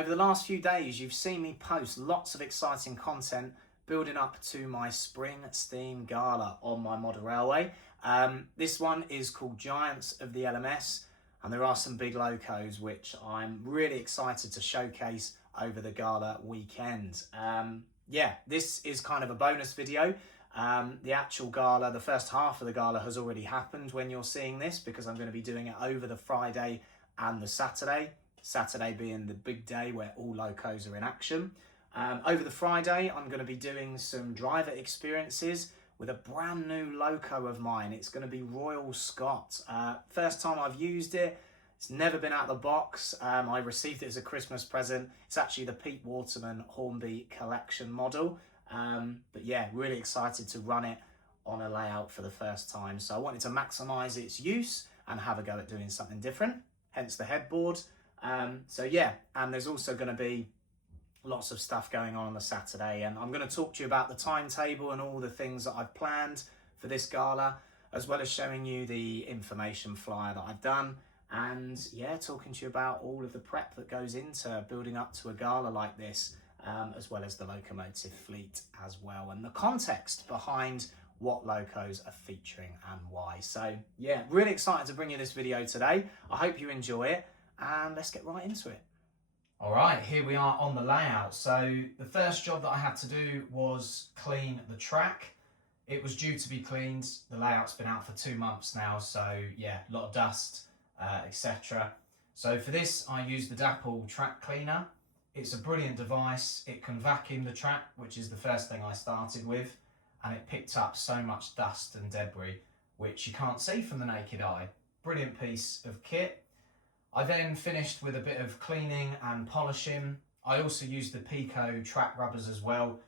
Over the last few days, you've seen me post lots of exciting content building up to my Spring Steam Gala on my model railway. This one is called Giants of the LMS, and there are some big locos which I'm really excited to showcase over the Gala weekend. Yeah, this is kind of a bonus video. The actual Gala, the first half of the Gala has already happened when you're seeing this, because I'm going to be doing it over the Friday and the Saturday. Saturday being the big day where all locos are in action. Over the Friday, I'm going to be doing some driver experiences with a brand new loco of mine. It's going to be Royal Scot. First time I've used it. It's never been out of the box. I received it as a Christmas present. It's actually the Pete Waterman Hornby collection model. But yeah, really excited to run it on a layout for the first time. So I wanted to maximise its use and have a go at doing something different, hence the headboard. So yeah, and there's also going to be lots of stuff going on the Saturday, and I'm going to talk to you about the timetable and all the things that I've planned for this Gala, as well as showing you the information flyer that I've done, and yeah, talking to you about all of the prep that goes into building up to a Gala like this, as well as the locomotive fleet as well, and the context behind what locos are featuring and why. So yeah, really excited to bring you this video today. I hope you enjoy it, and let's get right into it. All right, here we are on the layout. So the first job that I had to do was clean the track. It was due to be cleaned. The layout's been out for 2 months now, so yeah, a lot of dust, etc. So for this, I used the DAPL track cleaner. It's a brilliant device. It can vacuum the track, which is the first thing I started with, and it picked up so much dust and debris, which you can't see from the naked eye. Brilliant piece of kit. I then finished with a bit of cleaning and polishing. I also used the Pico track rubbers as well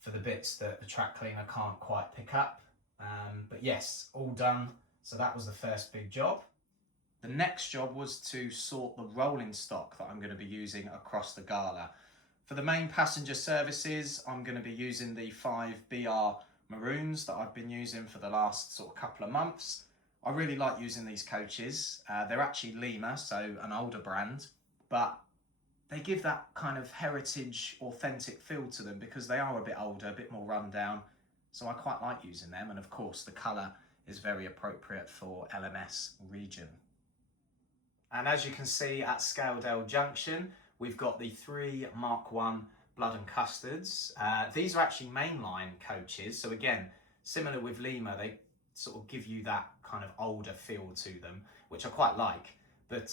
for the bits that the track cleaner can't quite pick up. But yes, all done. So that was the first big job. The next job was to sort the rolling stock that I'm going to be using across the Gala. For the main passenger services, I'm going to be using the 5BR Maroons that I've been using for the last sort of couple of months. I really like using these coaches. They're actually Lima, so an older brand, but they give that kind of heritage, authentic feel to them because they are a bit older, a bit more run down. So I quite like using them. And of course, the colour is very appropriate for LMS region. And as you can see at Scaledale Junction, we've got the 3 Mark 1 Blood and Custards. These are actually mainline coaches. So again, similar with Lima, they sort of give you that kind of older feel to them, which I quite like. But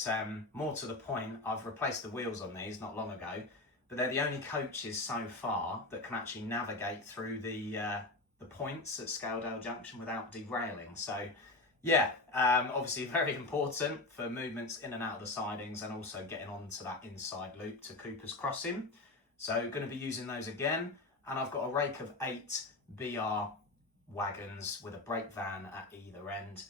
more to the point, I've replaced the wheels on these not long ago, but they're the only coaches so far that can actually navigate through the points at Scaledale Junction without derailing. So yeah, obviously very important for movements in and out of the sidings, and also getting onto that inside loop to Cooper's Crossing. So going to be using those again, and I've got a rake of 8 BR wagons with a brake van at either end.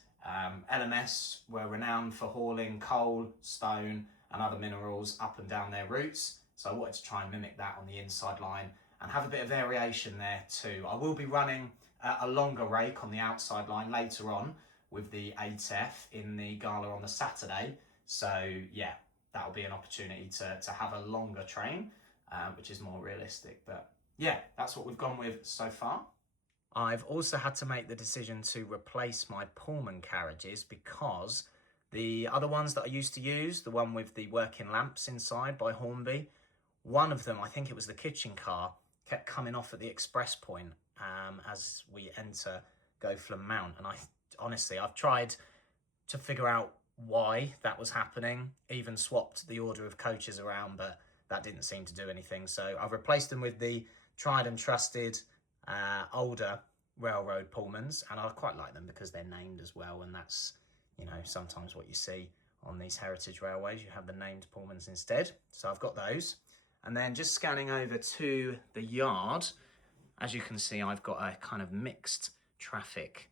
LMS were renowned for hauling coal, stone and other minerals up and down their routes, so I wanted to try and mimic that on the inside line and have a bit of variation there too. I will be running a longer rake on the outside line later on with the 8F in the Gala on the Saturday, so yeah, that'll be an opportunity to have a longer train, which is more realistic. But yeah, that's what we've gone with so far. I've also had to make the decision to replace my Pullman carriages because the other ones that I used to use, the one with the working lamps inside by Hornby, one of them, I think it was the kitchen car, kept coming off at the express point as we enter Goflin Mount. And honestly, I've tried to figure out why that was happening, even swapped the order of coaches around, but that didn't seem to do anything. So I've replaced them with the tried and trusted older railroad Pullmans, and I quite like them because they're named as well, and that's, you know, sometimes what you see on these heritage railways, you have the named Pullmans instead. So I've got those. And then just scanning over to the yard, as you can see, I've got a kind of mixed traffic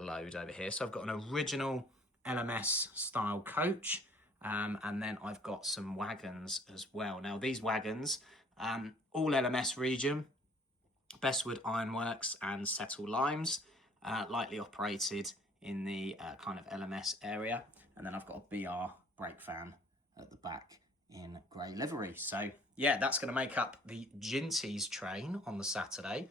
load over here. So I've got an original LMS style coach, and then I've got some wagons as well. Now these wagons, all LMS region, Bestwood Ironworks and Settle Limes, lightly operated in the kind of LMS area. And then I've got a BR brake van at the back in grey livery. So yeah, that's going to make up the Ginties train on the Saturday.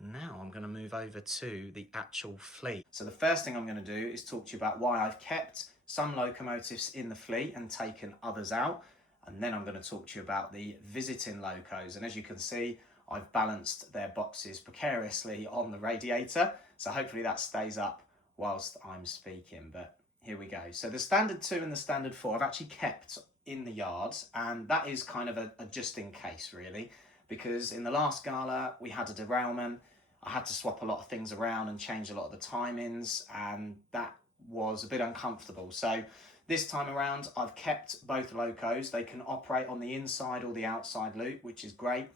And now I'm going to move over to the actual fleet. So the first thing I'm going to do is talk to you about why I've kept some locomotives in the fleet and taken others out. And then I'm going to talk to you about the visiting locos. And as you can see, I've balanced their boxes precariously on the radiator. So hopefully that stays up whilst I'm speaking. But here we go. So the standard 2 and the standard 4 I've actually kept in the yards. And that is kind of a just in case, really. Because in the last Gala, we had a derailment. I had to swap a lot of things around and change a lot of the timings, and that was a bit uncomfortable. So this time around, I've kept both locos. They can operate on the inside or the outside loop, which is great.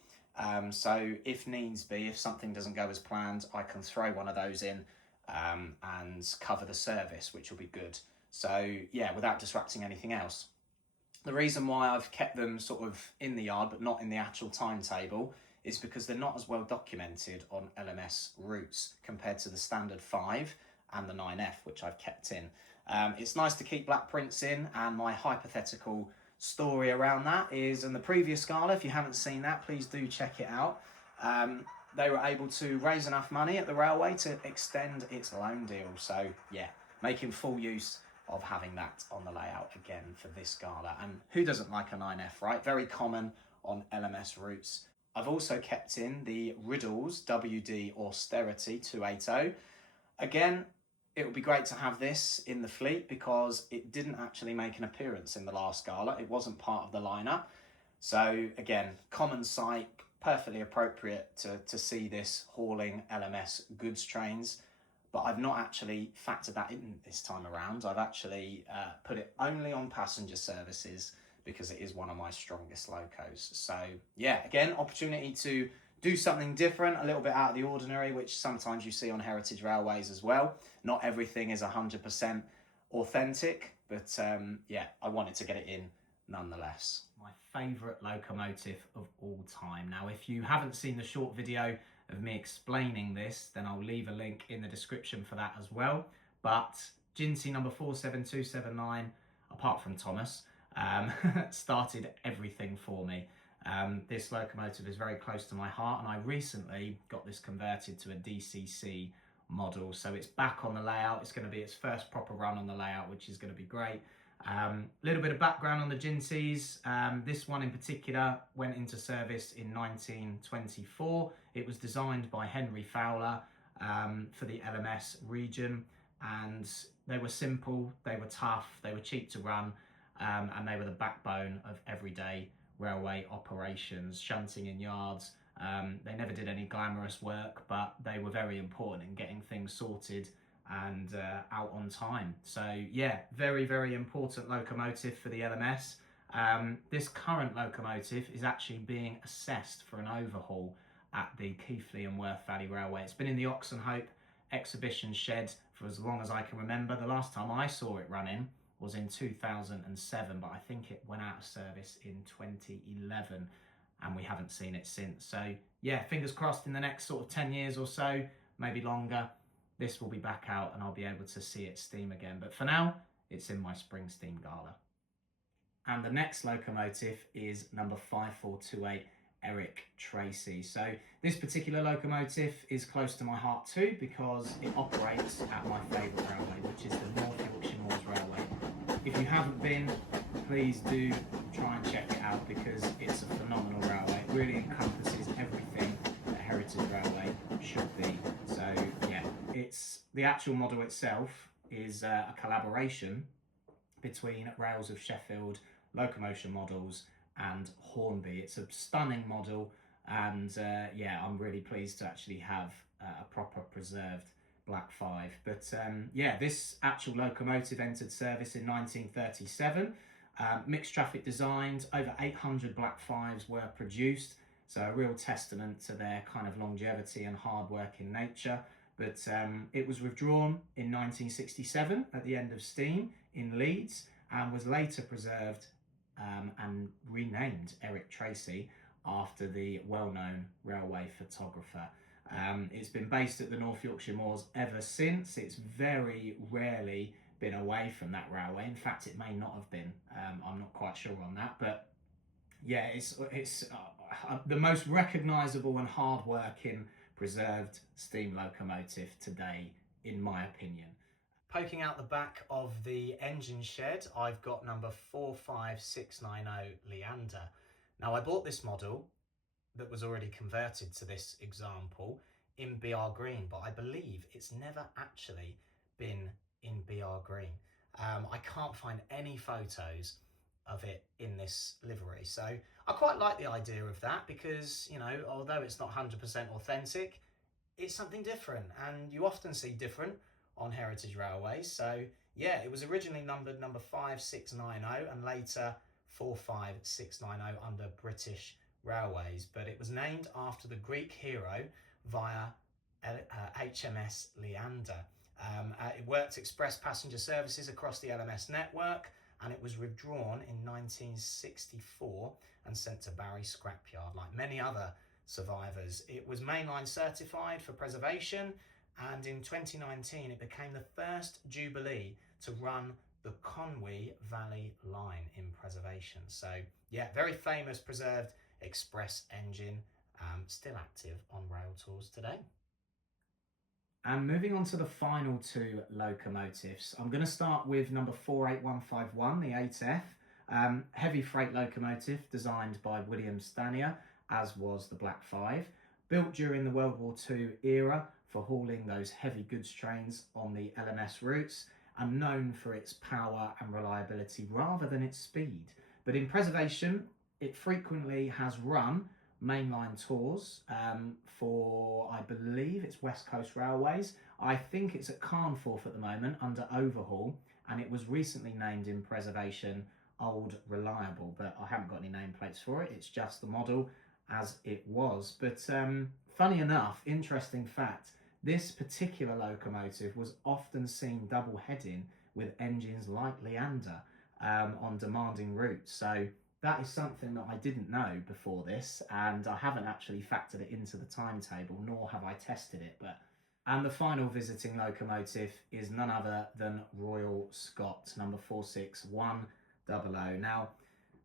So if needs be, if something doesn't go as planned, I can throw one of those in and cover the service, which will be good. So yeah, without disrupting anything else. The reason why I've kept them sort of in the yard but not in the actual timetable is because they're not as well documented on LMS routes compared to the standard 5 and the 9F, which I've kept in. It's nice to keep black prints in, and my hypothetical story around that is in the previous Gala. If you haven't seen that, please do check it out. They were able to raise enough money at the railway to extend its loan deal. So yeah, making full use of having that on the layout again for this Gala. And who doesn't like a 9F, right? Very common on LMS routes. I've also kept in the Riddles WD Austerity 280. Again, it would be great to have this in the fleet because it didn't actually make an appearance in the last Gala. It wasn't part of the lineup. So again, common sight, perfectly appropriate to see this hauling LMS goods trains. But I've not actually factored that in this time around. I've actually put it only on passenger services because it is one of my strongest locos. So yeah, again, opportunity to do something different, a little bit out of the ordinary, which sometimes you see on heritage railways as well. Not everything is 100% authentic, but yeah, I wanted to get it in nonetheless. My favourite locomotive of all time. Now, if you haven't seen the short video of me explaining this, then I'll leave a link in the description for that as well. But Ginty number 47279, apart from Thomas, started everything for me. This locomotive is very close to my heart, and I recently got this converted to a DCC model, so it's back on the layout. It's going to be its first proper run on the layout, which is going to be great. Little bit of background on the Ginties. This one in particular went into service in 1924. It was designed by Henry Fowler for the LMS region, and they were simple, they were tough, they were cheap to run, and they were the backbone of everyday railway operations, shunting in yards. They never did any glamorous work, but they were very important in getting things sorted and out on time. So yeah, very, very important locomotive for the LMS. This current locomotive is actually being assessed for an overhaul at the Keighley and Worth Valley Railway. It's been in the Oxenhope exhibition shed for as long as I can remember. The last time I saw it running was in 2007, but I think it went out of service in 2011 and we haven't seen it since. So yeah, fingers crossed in the next sort of 10 years or so, maybe longer, this will be back out and I'll be able to see it steam again. But for now, it's in my spring steam Gala. And the next locomotive is number 5428, Eric Tracy. So this particular locomotive is close to my heart too because it operates at my favourite railway, which is the North Yorkshire Moors Railway. If you haven't been, please do try and check it out because it's a phenomenal railway. It really encompasses everything that a heritage railway should be. So yeah, it's the actual model itself is a collaboration between Rails of Sheffield, Locomotion Models and Hornby. It's a stunning model, and yeah, I'm really pleased to actually have a proper preserved Black 5. But yeah, this actual locomotive entered service in 1937. Mixed traffic designed, over 800 Black 5s were produced, so a real testament to their kind of longevity and hard working nature. But it was withdrawn in 1967 at the end of steam in Leeds and was later preserved and renamed Eric Tracy after the well-known railway photographer. It's been based at the North Yorkshire Moors ever since. It's very rarely been away from that railway. In fact, it may not have been. I'm not quite sure on that, but yeah, it's the most recognisable and hard-working preserved steam locomotive today, in my opinion. Poking out the back of the engine shed, I've got number 45690 Leander. Now, I bought this model that was already converted to this example in BR green, but I believe it's never actually been in BR green. I can't find any photos of it in this livery, so I quite like the idea of that because, you know, although it's not 100% authentic, it's something different, and you often see different on heritage railways. So yeah, it was originally numbered number 5690 and later 45690 under British Railways, but it was named after the Greek hero via HMS Leander. It worked express passenger services across the LMS network, and it was withdrawn in 1964 and sent to Barry Scrapyard. Like many other survivors, it was mainline certified for preservation, and in 2019 it became the first Jubilee to run the Conwy Valley line in preservation. So yeah, very famous preserved express engine, still active on rail tours today. And moving on to the final two locomotives, I'm going to start with number 48151, the 8F, heavy freight locomotive designed by William Stanier, as was the Black 5, built during the World War II era for hauling those heavy goods trains on the LMS routes, and known for its power and reliability rather than its speed. But in preservation, it frequently has run mainline tours for, I believe it's West Coast Railways. I think it's at Carnforth at the moment under overhaul, and it was recently named in preservation Old Reliable, but I haven't got any nameplates for it. It's just the model as it was. But funny enough, interesting fact, this particular locomotive was often seen double-heading with engines like Leander on demanding routes. So that is something that I didn't know before this, and I haven't actually factored it into the timetable, nor have I tested it. And the final visiting locomotive is none other than Royal Scot, number 46100. Now,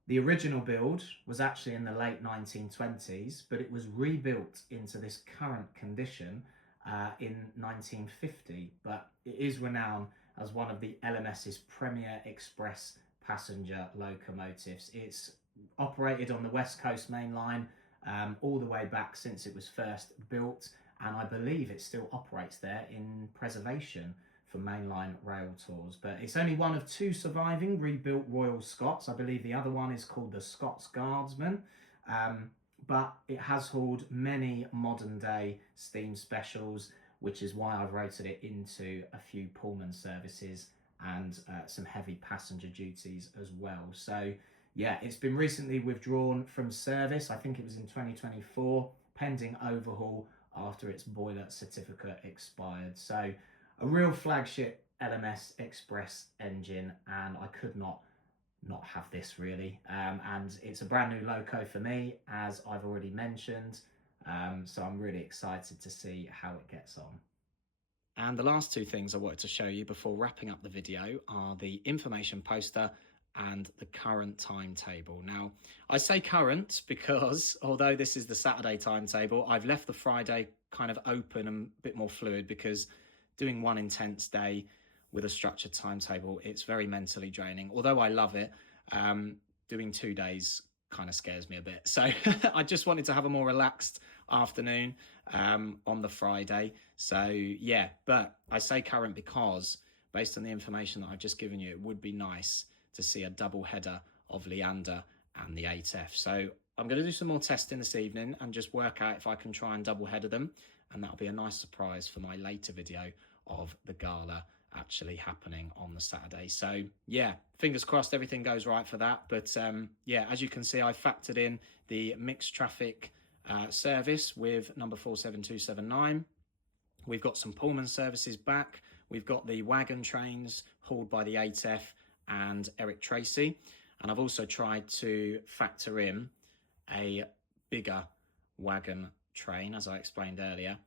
the original build was actually in the late 1920s, but it was rebuilt into this current condition in 1950. But it is renowned as one of the LMS's premier express passenger locomotives. It's operated on the West Coast Main Line all the way back since it was first built, and I believe it still operates there in preservation for mainline rail tours. But it's only one of two surviving rebuilt Royal Scots. I believe the other one is called the Scots Guardsman, but it has hauled many modern day steam specials, which is why I've rotated it into a few Pullman services and some heavy passenger duties as well. So yeah, it's been recently withdrawn from service. I think it was in 2024, pending overhaul after its boiler certificate expired. So a real flagship LMS Express engine, and I could not have this really. And it's a brand new loco for me, as I've already mentioned. So I'm really excited to see how it gets on. And the last two things I wanted to show you before wrapping up the video are the information poster and the current timetable. Now, I say current because although this is the Saturday timetable, I've left the Friday kind of open and a bit more fluid, because doing one intense day with a structured timetable, it's very mentally draining. Although I love it, doing 2 days kind of scares me a bit. So I just wanted to have a more relaxed afternoon on the Friday. So yeah, but I say current because based on the information that I've just given you, it would be nice to see a double header of Leander and the 8F. So I'm going to do some more testing this evening and just work out if I can try and double header them, and that'll be a nice surprise for my later video of the Gala actually happening on the Saturday. So yeah, fingers crossed everything goes right for that. But yeah, as you can see, I factored in the mixed traffic service with number 47279. We've got some Pullman services back. We've got the wagon trains hauled by the 8F and Eric Tracy. And I've also tried to factor in a bigger wagon train, as I explained earlier,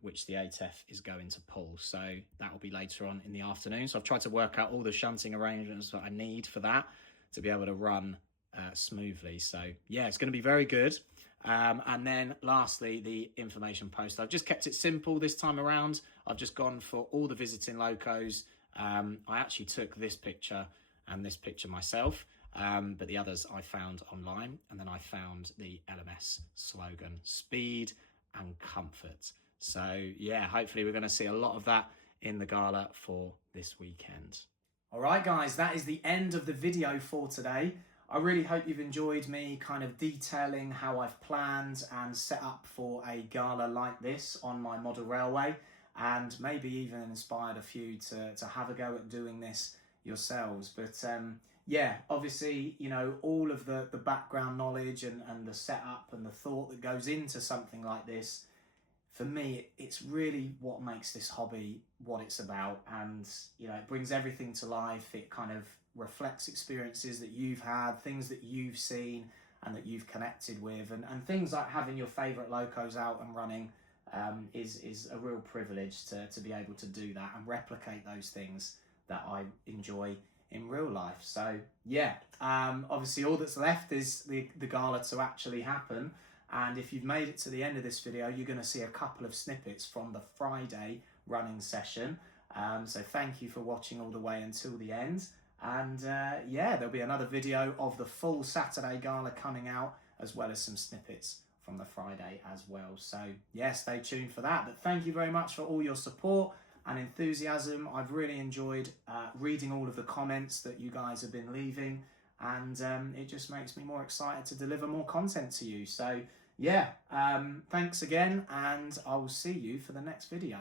which the 8F is going to pull. So that will be later on in the afternoon. So I've tried to work out all the shunting arrangements that I need for that to be able to run smoothly. So yeah, it's going to be very good. And then lastly, the information poster. I've just kept it simple this time around. I've just gone for all the visiting locos. I actually took this picture and this picture myself, but the others I found online. And then I found the LMS slogan, speed and comfort. So yeah, hopefully we're going to see a lot of that in the gala for this weekend. All right, guys, that is the end of the video for today. I really hope you've enjoyed me kind of detailing how I've planned and set up for a gala like this on my model railway, and maybe even inspired a few to have a go at doing this yourselves. But yeah, obviously, you know, all of the background knowledge and the setup and the thought that goes into something like this, for me, it's really what makes this hobby what it's about. And, you know, it brings everything to life. It kind of reflects experiences that you've had, things that you've seen and that you've connected with. And things like having your favourite locos out and running is a real privilege to be able to do that and replicate those things that I enjoy in real life. So yeah, obviously all that's left is the gala to actually happen. And if you've made it to the end of this video, you're going to see a couple of snippets from the Friday running session. So thank you for watching all the way until the end. And yeah, there'll be another video of the full Saturday gala coming out, as well as some snippets from the Friday as well. So yeah, stay tuned for that. But thank you very much for all your support and enthusiasm. I've really enjoyed reading all of the comments that you guys have been leaving. And it just makes me more excited to deliver more content to you. So yeah, thanks again, and I will see you for the next video.